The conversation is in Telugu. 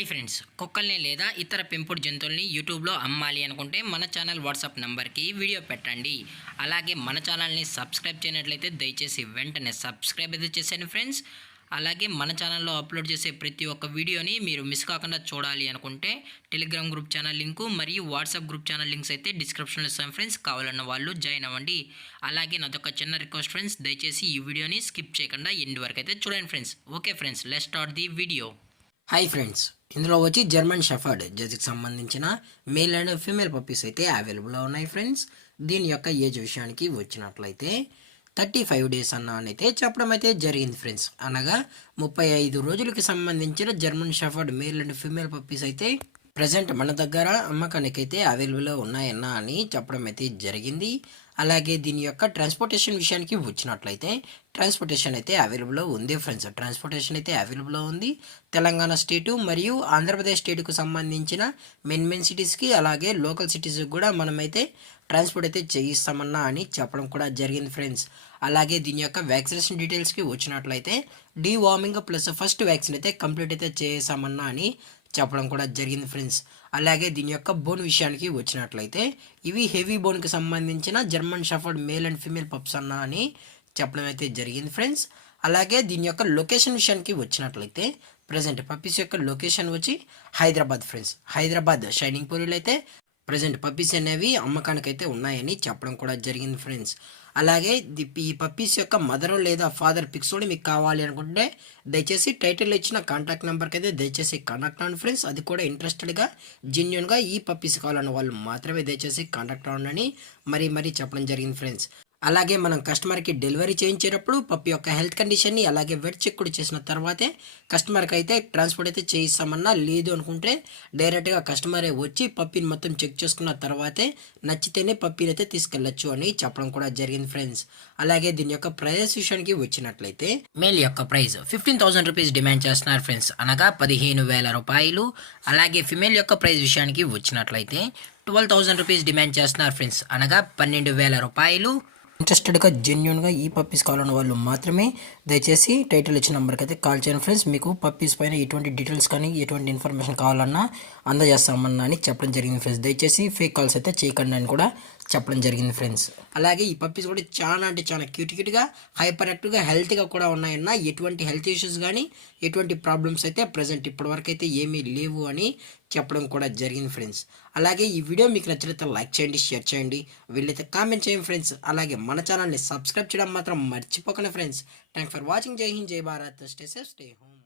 హాయ్ ఫ్రెండ్స్, కుక్కల్ని లేదా ఇతర పెంపుడు జంతువుల్ని యూట్యూబ్లో అమ్మాలి అనుకుంటే మన ఛానల్ వాట్సాప్ నంబర్కి వీడియో పెట్టండి. అలాగే మన ఛానల్ని సబ్స్క్రైబ్ చేయనట్లయితే దయచేసి వెంటనే సబ్స్క్రైబ్ అయితే చేసేయండి ఫ్రెండ్స్. అలాగే మన ఛానల్లో అప్లోడ్ చేసే ప్రతి ఒక్క వీడియోని మీరు మిస్ కాకుండా చూడాలి అనుకుంటే టెలిగ్రామ్ గ్రూప్ ఛానల్ లింకు మరియు వాట్సాప్ గ్రూప్ ఛానల్ లింక్స్ అయితే డిస్క్రిప్షన్లో ఇస్తాను ఫ్రెండ్స్. కావాలన్న వాళ్ళు జాయిన్ అవ్వండి. అలాగే నాదొక చిన్న రిక్వెస్ట్ ఫ్రెండ్స్, దయచేసి ఈ వీడియోని స్కిప్ చేయకుండా ఎండ్ వరకు అయితే చూడండి friends. Okay friends, let's start the video. Hi friends, ఇందులో వచ్చి జర్మన్ షెఫర్డ్ జెర్సీకి సంబంధించిన మేల్ అండ్ ఫీమేల్ పప్పీస్ అయితే అవైలబుల్లో ఉన్నాయి ఫ్రెండ్స్. దీని యొక్క ఏజ్ విషయానికి వచ్చినట్లయితే 35 డేస్ అయితే చెప్పడం అయితే జరిగింది ఫ్రెండ్స్. అనగా 35 రోజులకి సంబంధించిన German shepherd male and female puppies అయితే ప్రజెంట్ మన దగ్గర అమ్మకానికి అయితే అవైలబుల్లో ఉన్నాయన్నా అని చెప్పడం అయితే జరిగింది. అలాగే దీని యొక్క ట్రాన్స్పోర్టేషన్ విషయానికి వచ్చినట్లయితే ట్రాన్స్పోర్టేషన్ అయితే అవైలబుల్లో ఉంది ఫ్రెండ్స్. ట్రాన్స్పోర్టేషన్ అయితే అవైలబుల్లో ఉంది. తెలంగాణ స్టేటు మరియు ఆంధ్రప్రదేశ్ స్టేటుకు సంబంధించిన మెయిన్ సిటీస్కి అలాగే లోకల్ సిటీస్కి కూడా మనమైతే ట్రాన్స్పోర్ట్ అయితే చేయిస్తామన్నా అని చెప్పడం కూడా జరిగింది ఫ్రెండ్స్. అలాగే దీని యొక్క వ్యాక్సినేషన్ డీటెయిల్స్కి వచ్చినట్లయితే డీవార్మింగ్ ప్లస్ ఫస్ట్ వ్యాక్సిన్ అయితే కంప్లీట్ అయితే చేసామన్నా అని చెప్పడం కూడా జరిగింది ఫ్రెండ్స్. అలాగే దీని యొక్క బోన్ విషయానికి వచ్చినట్లయితే ఇవి హెవీ బోన్కి సంబంధించిన German shepherd male and female pups అన్నా అని చెప్పడం అయితే జరిగింది ఫ్రెండ్స్. అలాగే దీని యొక్క లొకేషన్ విషయానికి వచ్చినట్లయితే ప్రజెంట్ పప్పీస్ యొక్క లొకేషన్ వచ్చి హైదరాబాద్ ఫ్రెండ్స్. హైదరాబాద్ షైనింగ్ పూరిలో అయితే ప్రజెంట్ పప్పీస్ అనేవి అమ్మకానికైతే ఉన్నాయని చెప్పడం కూడా జరిగింది ఫ్రెండ్స్. అలాగే ఈ పప్పీస్ యొక్క మదర్ లేదా ఫాదర్ పిక్స్ కూడా మీకు కావాలి అనుకుంటే దయచేసి టైటిల్ ఇచ్చిన కాంటాక్ట్ నెంబర్కి అయితే దయచేసి కాంటాక్ట్ అవ్వండి ఫ్రెండ్స్. అది కూడా ఇంట్రెస్టెడ్గా జెన్యున్గా ఈ పప్పీస్ కావాలన్న వాళ్ళు మాత్రమే దయచేసి కాంటాక్ట్ అవ్వండి మరీ చెప్పడం జరిగింది ఫ్రెండ్స్. అలాగే మనం కస్టమర్కి డెలివరీ చేయించేటప్పుడు పప్పి యొక్క హెల్త్ కండిషన్ని అలాగే వెట్ చెక్ కూడా చేసిన తర్వాతే కస్టమర్కి అయితే ట్రాన్స్పోర్ట్ అయితే చేయిస్తామన్నా. లేదు అనుకుంటే డైరెక్ట్గా కస్టమరే వచ్చి పప్పిని మొత్తం చెక్ చేసుకున్న తర్వాతే నచ్చితేనే పప్పిని అయితే తీసుకెళ్ళచ్చు అని చెప్పడం కూడా జరిగింది ఫ్రెండ్స్. అలాగే దీని యొక్క ప్రైస్ విషయానికి వచ్చినట్లయితే మేల్ యొక్క ప్రైస్ 15,000 రూపీస్ డిమాండ్ చేస్తున్నారు ఫ్రెండ్స్, అనగా 15,000 రూపాయలు. అలాగే ఫిమేల్ యొక్క ప్రైస్ విషయానికి వచ్చినట్లయితే 12,000 రూపీస్ డిమాండ్ చేస్తున్నారు ఫ్రెండ్స్, అనగా 12,000 రూపాయలు. ఇంట్రెస్టెడ్గా జెన్యున్గా ఈ పప్పీస్ కావాలన్న వాళ్ళు మాత్రమే దయచేసి టైటిల్ ఇచ్చిన నెంబర్కి అయితే కాల్ చేయండి ఫ్రెండ్స్. మీకు పప్పీస్ పైన ఎటువంటి డీటెయిల్స్ కానీ ఎటువంటి ఇన్ఫర్మేషన్ కావాలన్నా అందజేస్తామన్నా అని చెప్పడం జరిగింది ఫ్రెండ్స్. దయచేసి ఫేక్ కాల్స్ అయితే చేయకండి అని కూడా చెప్పడం జరిగింది ఫ్రెండ్స్. అలాగే ఈ పప్పీస్ కూడా చాలా అంటే చాలా క్యూట్గా హైపర్ యాక్టివ్గా హెల్తీగా కూడా ఉన్నాయన్నా. ఎటువంటి హెల్త్ ఇష్యూస్ కానీ ఎటువంటి ప్రాబ్లమ్స్ అయితే ప్రజెంట్ ఇప్పటివరకు అయితే ఏమీ లేవు అని చెప్పడం కూడా జరిగింది ఫ్రెండ్స్. అలాగే ఈ వీడియో మీకు నచ్చినట్లయితే లైక్ చేయండి, షేర్ చేయండి, వీళ్ళైతే కామెంట్ చేయండి ఫ్రెండ్స్. అలాగే మన ఛానల్ని సబ్స్క్రైబ్ చేయడం మాత్రం మర్చిపోకండి ఫ్రెండ్స్. Thanks for watching. జై హింద్, జై Bharat, stay safe, stay home.